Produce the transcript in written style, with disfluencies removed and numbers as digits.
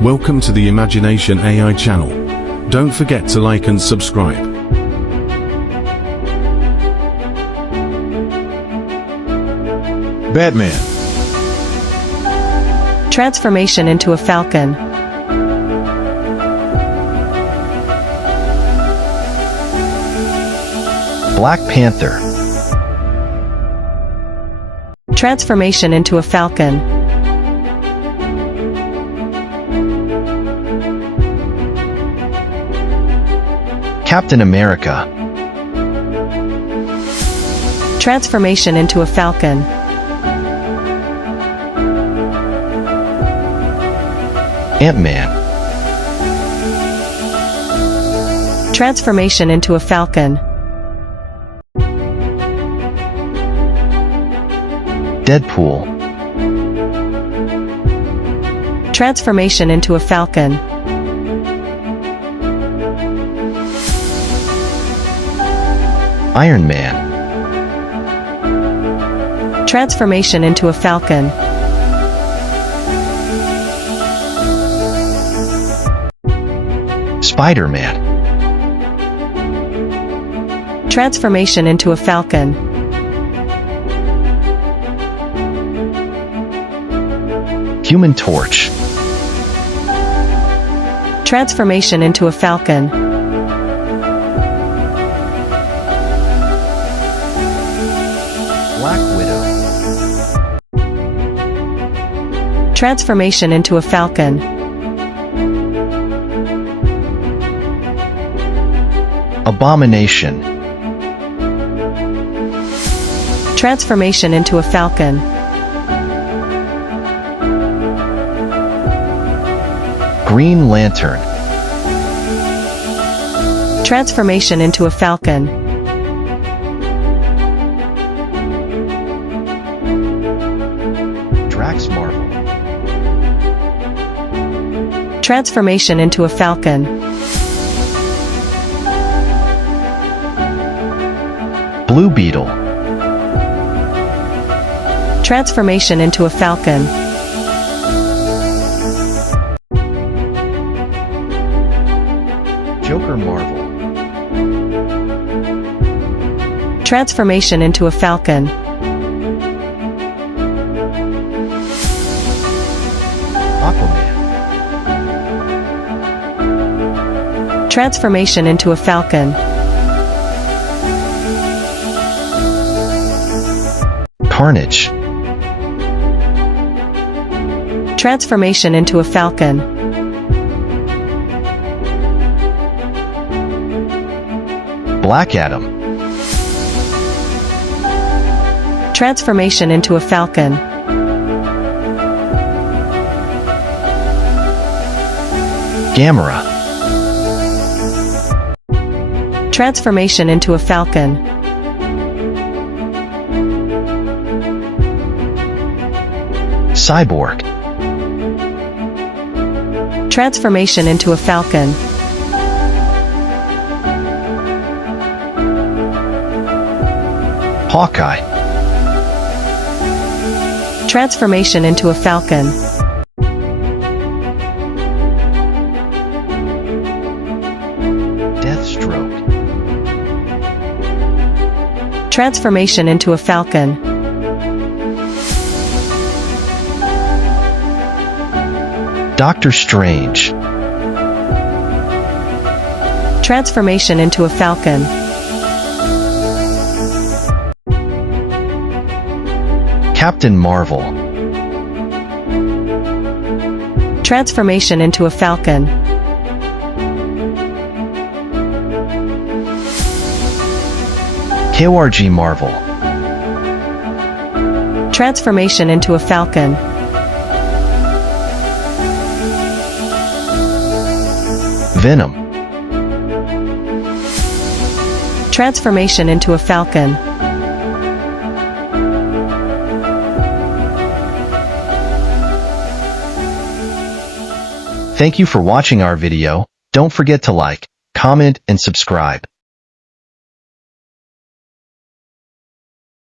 Welcome to the Imagination AI channel. Don't forget to like and subscribe. Batman. Transformation into a falcon. Black Panther. Transformation into a falcon. Captain America. Transformation into a falcon. Ant-Man. Transformation into a falcon. Deadpool. Transformation into a falcon. Iron Man. Transformation into a falcon. Spider-Man. Transformation into a falcon. Human Torch. Transformation into a falcon. Black Widow. Transformation into a falcon. Abomination. Transformation into a falcon. Green Lantern. Transformation into a falcon. Drax Marvel. Transformation into a falcon. Blue Beetle. Transformation into a falcon. Joker Marvel. Transformation into a falcon. Aquaman. Transformation into a falcon. Carnage. Transformation into a falcon. Black Adam. Transformation into a falcon. Gamera. Transformation into a falcon. Cyborg. Transformation into a falcon. Hawkeye. Transformation into a falcon. Deathstroke. Transformation into a falcon. Doctor Strange. Transformation into a falcon. Captain Marvel. Transformation into a falcon. KORG Marvel. Transformation into a falcon. Venom. Transformation into a falcon. Thank you for watching our video. Don't forget to like, comment, and subscribe.